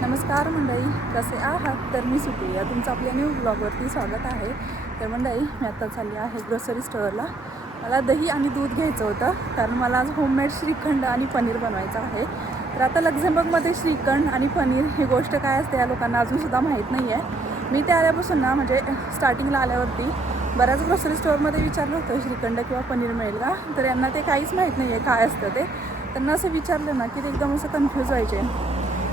नमस्कार मंडळी, कसे आहात? तर मी सुप्रिया, तुमचं आपल्या न्यू ब्लॉगवरती स्वागत आहे. तर मंडळी, मी आता चालली आहे ग्रोसरी स्टोअरला. मला दही आणि दूध घ्यायचं होतं, कारण मला आज होममेड श्रीखंड आणि पनीर बनवायचं आहे. तर आता लक्झेंबर्गमध्ये श्रीखंड आणि पनीर ही गोष्ट काय असते या लोकांना अजूनसुद्धा माहीत नाही आहे. मी ते आल्यापासून ना, म्हणजे स्टार्टिंगला आल्यावरती बऱ्याच ग्रोसरी स्टोअरमध्ये विचारलं होतं श्रीखंड किंवा पनीर मिळेल का, तर यांना ते काहीच माहीत नाही आहे काय असतं ते. त्यांना असं विचारलं ना की ते एकदम असं कन्फ्यूज व्हायचे.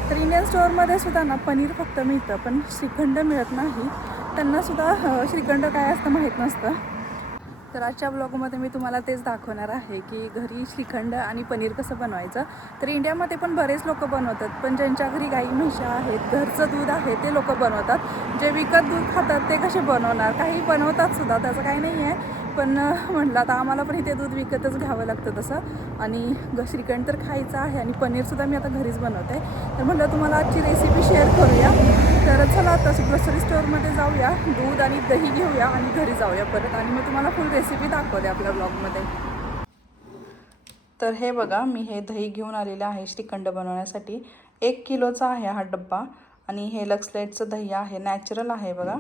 तर इंडियन स्टोअरमध्ये सुद्धा ना पनीर फक्त मिळतं, पण श्रीखंड मिळत नाही. त्यांनासुद्धा श्रीखंड काय असतं माहीत नसतं. तर आजच्या ब्लॉगमध्ये मी तुम्हाला तेच दाखवणार आहे की घरी श्रीखंड आणि पनीर कसं बनवायचं. तर इंडियामध्ये पण बरेच लोक बनवतात, पण ज्यांच्या घरी गाई म्हशा आहेत, घरचं दूध आहे, ते लोक बनवतात. जे विकत दूध खातात ते कसे बनवणार? काही बनवतातसुद्धा, त्याचं काही नाही आहे. पण म्हटलं आता आम्हाला पण इथे दूध विकतच घ्यावं लागतं तसं. आणि श्रीखंड तर खायचं आहे आणि पनीरसुद्धा मी आता घरीच बनवते. तर म्हटलं तुम्हाला आजची रेसिपी शेअर करूया. तर चला आता ग्रोसरी स्टोअरमध्ये जाऊया, दूध आणि दही घेऊया आणि घरी जाऊया परत, आणि मग तुम्हाला फुल रेसिपी दाखवते आपल्या ब्लॉगमध्ये. तर हे बघा, मी हे दही घेऊन आलेलं आहे श्रीखंड बनवण्यासाठी. 1 किलोचा आहे हा डब्बा. आणि हे लक्सलेटचं दही आहे, नॅचरल आहे बघा.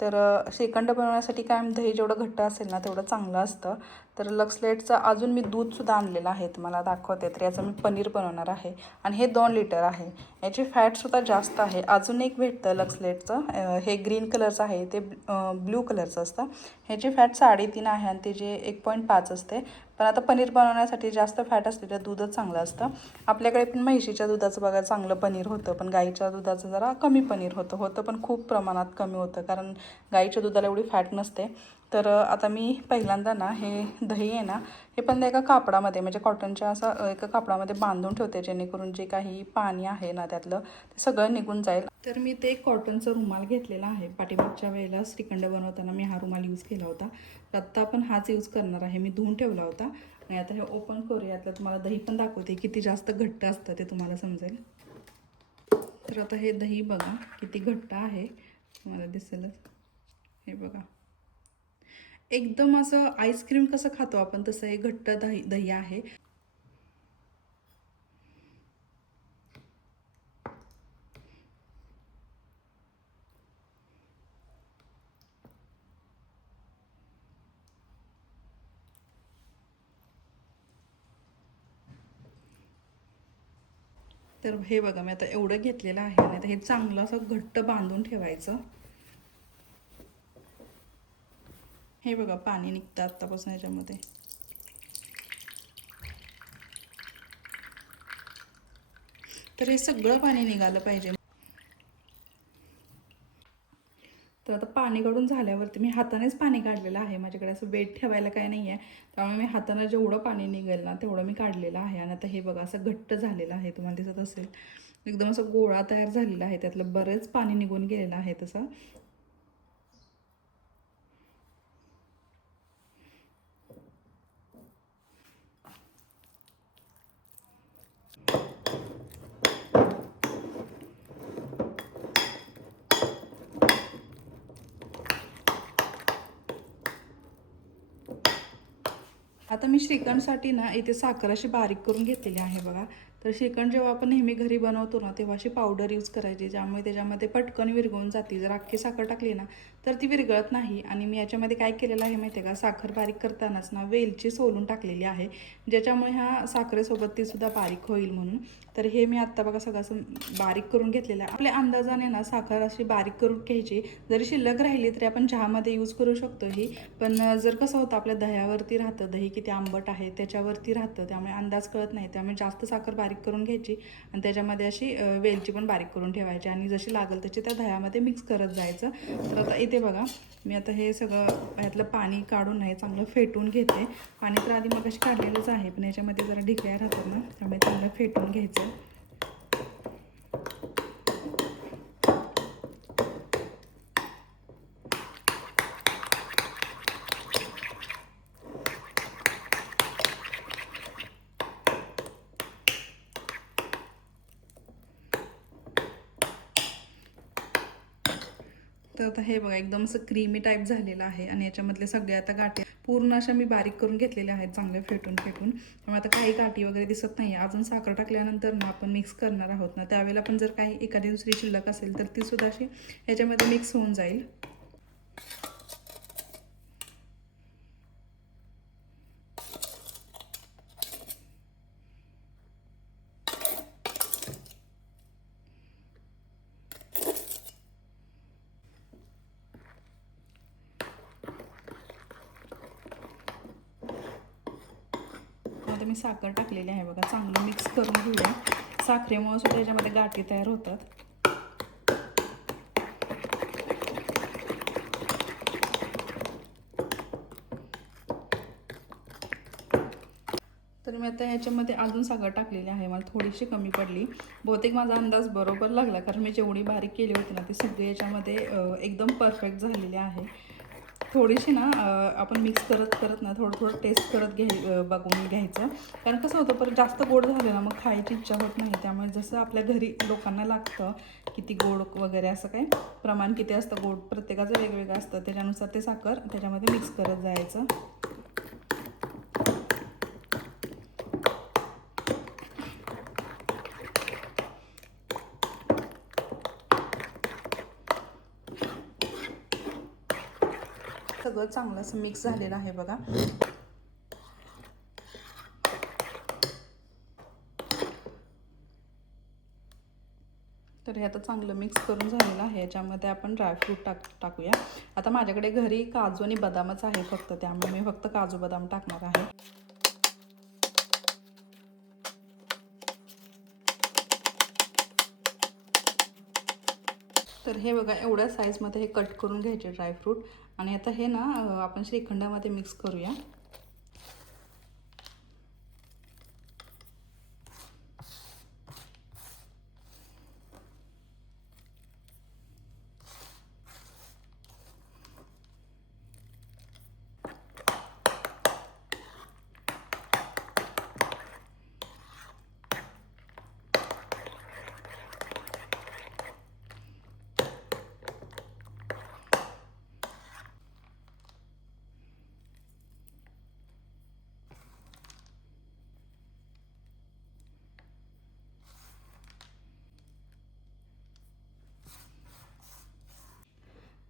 तर श्रीखंड बनवण्यासाठी काय दही जेवढं घट्ट असेल ना तेवढं चांगलं असतं. तर लक्सलेटचं अजून मी दूधसुद्धा आणलेलं आहे, तुम्हाला दाखवते. तर याचं मी पनीर बनवणार आहे. आणि हे 2 लिटर आहे. याची फॅटसुद्धा जास्त आहे. अजून एक भेटतं लक्सलेटचं, हे ग्रीन कलरचं आहे, ते ब्ल्यू कलरचं असतं. ह्याची फॅट 3.5 आहे आणि त्याचे 1.5 असते. पण आता पनीर बनवण्यासाठी जास्त फॅट असलेलं दूधच चांगलं असतं. आपल्याकडे पण म्हैशीच्या दुधाचं बघा चांगलं पनीर होतं, पण गाईच्या दुधाचं जरा कमी पनीर होतं पण खूप प्रमाणात कमी होतं, कारण गाईच्या दुधाला एवढी फॅट नसते. तर आता मी पहिल्यांदा ना हे दही आहे ना, हे पण एका कापडामध्ये, म्हणजे कॉटनच्या असं एका कापडामध्ये बांधून ठेवते, जेणेकरून जे काही पाणी आहे ना त्यातलं ते सगळं निघून जाईल. तर मी ते कॉटनचा रुमाल घेतलेला आहे. पाठीमागच्या वेळेला श्रीखंड बनवताना मी हा रुमाल यूज केला होता. तर आत्ता आपण हाच यूज करणार आहे. मी धुवून ठेवला होता. आणि आता हे ओपन करूया. आता तुम्हाला दही पण दाखवते किती जास्त घट्ट असतं ते तुम्हाला समजेल. तर आता हे दही बघा किती घट्ट आहे, तुम्हाला दिसेलच. हे बघा, एकदम असं आईस्क्रीम कसं खातो आपण तसं हे घट्ट दही आहे. तर हे बघा, मी आता एवढं घेतलेलं आहे आणि आता हे चांगलं असं घट्ट बांधून ठेवायचं. हे बघा, पाणी निघतं आत्तापासून याच्यामध्ये. तर हे सगळं पाणी निघालं पाहिजे. तर आता पाणी काढून झाल्यावरती मी हातानेच पाणी काढलेलं आहे. माझ्याकडे असं वेट ठेवायला काय नाही आहे, त्यामुळे मी हातानं जेवढं पाणी निघेल ना तेवढं मी काढलेलं आहे. आणि आता हे बघा असं घट्ट झालेलं आहे, तुम्हाला दिसत असेल. एकदम असं गोळा तयार झालेला आहे, त्यातलं बरेच पाणी निघून गेलेलं आहे तसं. आता मी श्रीखंडसाठी ना इथे साखर अशी बारीक करून घेतलेली आहे बघा. तर श्रीखंड जेव्हा आपण नेहमी घरी बनवतो ना तेव्हा अशी पावडर यूज करायची, ज्यामुळे त्याच्यामध्ये पटकन विरघळून जाते. जर अख्खी साखर टाकली ना तर ती विरघळत नाही. आणि मी याच्यामध्ये काय केलेलं आहे माहिती आहे का, साखर बारीक करतानाच ना वेलची सोलून टाकलेली आहे, ज्याच्यामुळे ह्या साखरेसोबत तीसुद्धा बारीक होईल म्हणून. तर हे मी आत्ता बघा सगळं असं बारीक करून घेतलेलं आहे. आपल्या अंदाजाने ना साखर अशी बारीक करून घ्यायची. जरी शिल्लक राहिली तरी आपण चहामध्ये यूज करू शकतो ही. पण जर कसं होतं, आपल्या दह्यावरती राहतं, दही किती आंबट आहे त्याच्यावरती राहतं, त्यामुळे अंदाज कळत नाही. त्यामुळे जास्त साखर बारीक करून घ्यायची आणि त्याच्यामध्ये अशी वेलची पण बारीक करून ठेवायची, आणि जशी लागेल तशी त्या दह्यामध्ये मिक्स करत जायचं. तर आता इथे बघा, मी आता हे सगळं ह्यातलं पाणी काढून नाही चांगलं फेटून घेते. पाणी तर आधी मग अशी काढलेलंच आहे, पण याच्यामध्ये जरा ढिकळ्या राहतात ना, त्यामुळे चांगलं फेटून घ्यायचं. तर आता हे बघा एकदम असं क्रीमी टाईप झालेलं आहे आणि याच्यामधले सगळे आता गाठी पूर्ण अशा मी बारीक करून घेतलेल्या आहेत, चांगले फेटून त्यामुळे आता काही गाठी वगैरे दिसत नाही. अजून साखर टाकल्यानंतर ना आपण मिक्स करणार आहोत ना, त्यावेळेला पण जर काही एखादी दुसरी शिल्लक असेल तर ती सुद्धा अशी ह्याच्यामध्ये मिक्स होऊन जाईल. आता मी साखर टाकलेली आहे बघा, चांगलं मिक्स करून घेऊया. साखरेमुळे सुद्धा याच्यामध्ये गाठी तयार होतात. तर मी आता ह्याच्यामध्ये अजून साखर टाकलेली आहे, मला थोडीशी कमी पडली. बहुतेक माझा अंदाज बरोबर लागला, कारण मी जेवढी बारीक केली होती ना ती सगळी याच्यामध्ये एकदम परफेक्ट झालेली आहे. थोडीशी ना आपण मिक्स करत करत ना थोडं टेस्ट करत बघून घ्यायचं, कारण कसं होतं परत जास्त गोड झालं ना मग खायची इच्छा होत नाही. त्यामुळे जसं आपल्या घरी लोकांना लागतं किती गोड वगैरे असं काय प्रमाण किती असतं, गोड प्रत्येकाचं वेगवेगळं असतं, त्याच्यानुसार ते साखर त्याच्यामध्ये मिक्स करत जायचं. सगळं चांगलं असं मिक्स झालेलं आहे बघा. तर हे आता चांगलं मिक्स करून झालेलं आहे. याच्यामध्ये आपण ड्रायफ्रूट टाकूया. आता माझ्याकडे घरी काजू आणि बदामच आहे फक्त, त्यामुळे मी फक्त काजू बदाम टाकणार आहे. तर हे बघा एवढ्या साईजमध्ये हे कट करून घ्यायचे ड्रायफ्रूट आणि आता हे ना आपण श्रीखंडामध्ये मिक्स करूया.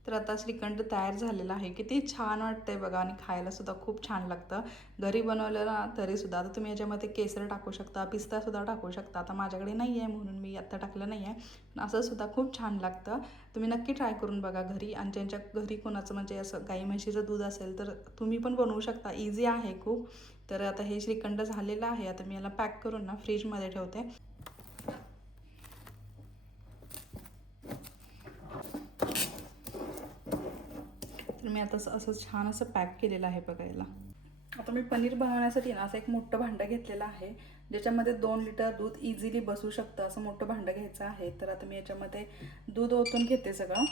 तर आता श्रीखंड तयार झालेला आहे. किती छान वाटतंय बघा आणि खायला सुद्धा खूप छान लागतं. घरी बनवलं ना तरीसुद्धा. आता तुम्ही याच्यामध्ये केसर टाकू शकता, पिस्तासुद्धा टाकू शकता. आता माझ्याकडे नाही आहे म्हणून मी आत्ता टाकलं नाही आहे, पण असं सुद्धा खूप छान लागतं. तुम्ही नक्की ट्राय करून बघा घरी. आणि ज्यांच्या घरी कोणाचं म्हणजे असं गाई म्हशीचं दूध असेल तर तुम्ही पण बनवू शकता, इझी आहे खूप. तर आता हे श्रीखंड झालेलं आहे. आता मी याला पॅक करून ना फ्रीजमध्ये ठेवते. तर मी आता असं छान असं पॅक केलेलं आहे बघायला. आता मी पनीर बनवण्यासाठी ना असं एक मोठं भांडं घेतलेलं आहे, ज्याच्यामध्ये 2 लिटर दूध इझिली बसू शकतं असं मोठं भांडं घ्यायचं आहे. तर आता मी याच्यामध्ये दूध ओतून घेते सगळं.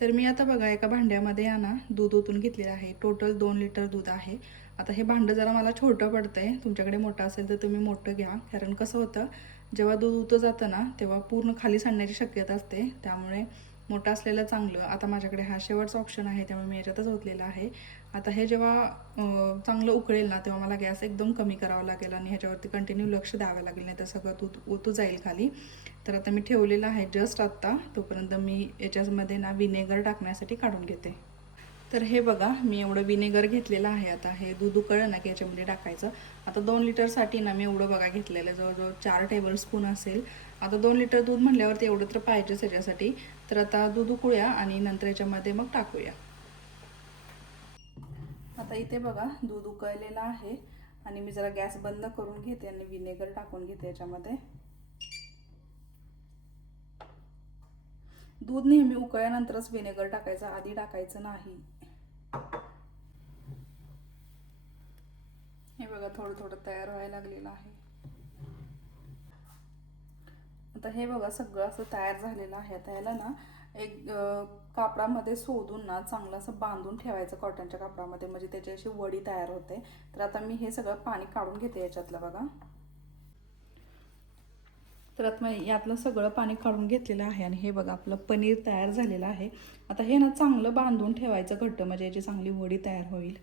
तर मी आता बघा एका भांड्यामध्ये ना दूध ओतून घेतलेलं आहे. टोटल 2 लिटर दूध आहे. आता हे भांडं जरा मला छोटं पडतंय, तुमच्याकडे मोठं असेल तर तुम्ही मोठं घ्या, कारण कसं होतं जेव्हा दूध उतू जातं ना तेव्हा पूर्ण खाली सांडण्याची शक्यता असते, त्यामुळे मोठं असलेलं चांगलं. आता माझ्याकडे हा शेवटचा ऑप्शन आहे, त्यामुळे मी याच्यातच ओतलेला आहे. आता हे जेव्हा चांगलं उकळेल ना तेव्हा मला गॅस एकदम कमी करावा लागेल आणि ह्याच्यावरती कंटिन्यू लक्ष द्यावं लागेल, नाही तर सगळं दूध ओतू जाईल खाली. तर आता मी ठेवलेलं आहे जस्ट आत्ता. तोपर्यंत मी याच्यामध्ये ना विनेगर टाकण्यासाठी काढून घेते. तर हे बघा मी एवढं विनेगर घेतलेलं आहे. आता हे दूध उकळलं ना की याच्यामध्ये टाकायचं. आता 2 लिटरसाठी ना मी एवढं बघा घेतलेलं आहे, जवळजवळ 4 टेबलस्पून असेल. आता 2 लिटर दूध म्हटल्यावरती एवढं तर पाहिजेच याच्यासाठी. तर आता दूध उकळूया आणि नंतर याच्यामध्ये मग टाकूया. आता इथे बघा दूध उकळलेलं आहे आणि मी जरा गॅस बंद करून घेते आणि विनेगर टाकून घेते याच्यामध्ये. दूध नेहमी उकळल्यानंतरच विनेगर टाकायचं, आधी टाकायचं नाही. हे बघा थोडं थोडं तयार व्हायला लागलेलं आहे. आता हे बघा सगळं असं तयार झालेलं आहे. आता ह्याला ना एक कापडामध्ये सोडून ना चांगलं असं बांधून ठेवायचं कॉटनच्या कापडामध्ये, म्हणजे त्याची अशी वडी तयार होते. तर आता मी हे सगळं पाणी काढून घेते याच्यातलं बघा. तर आता मी यातलं सगळं पाणी काढून घेतलेलं आहे आणि हे बघा आपलं पनीर तयार झालेलं आहे. आता हे ना चांगलं बांधून ठेवायचं घट्ट, म्हणजे याची चांगली वडी तयार होईल.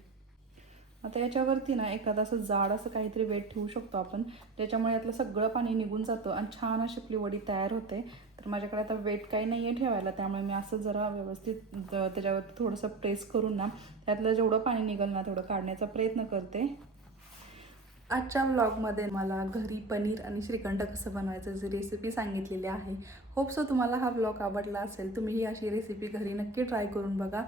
आता याच्यावरती ना एखादं असं जाड असं काहीतरी वेट ठेवू शकतो आपण, त्याच्यामुळे यातलं सगळं पाणी निघून जातं आणि छान अशी आपली वडी तयार होते. तर माझ्याकडे आता वेट काही नाही आहे ठेवायला, त्यामुळे मी असं जरा व्यवस्थित त्याच्यावरती थोडंसं प्रेस करून ना त्यातलं जेवढं पाणी निघेल ना तेवढं काढण्याचा प्रयत्न करते. आजच्या व्लॉगमध्ये मला घरी पनीर आणि श्रीखंड कसं बनवायचं जी रेसिपी सांगितलेली आहे. होप सो तुम्हाला हा व्लॉग आवडला असेल. तुम्ही ही अशी रेसिपी घरी नक्की ट्राय करून बघा.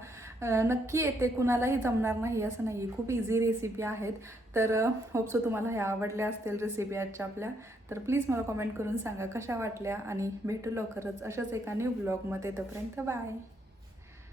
नक्की येते, कुणालाही जमणार नाही असं नाही, खूप इझी रेसिपी आहेत. तर होप सो तुम्हाला ह्या आवडल्या असतील रेसिपी आजच्या आपल्या. तर प्लीज मला कमेंट करून सांगा कशा वाटल्या आणि भेटू लवकरच अशाच एका न्यू व्लॉगमध्ये. तोपर्यंत बाय.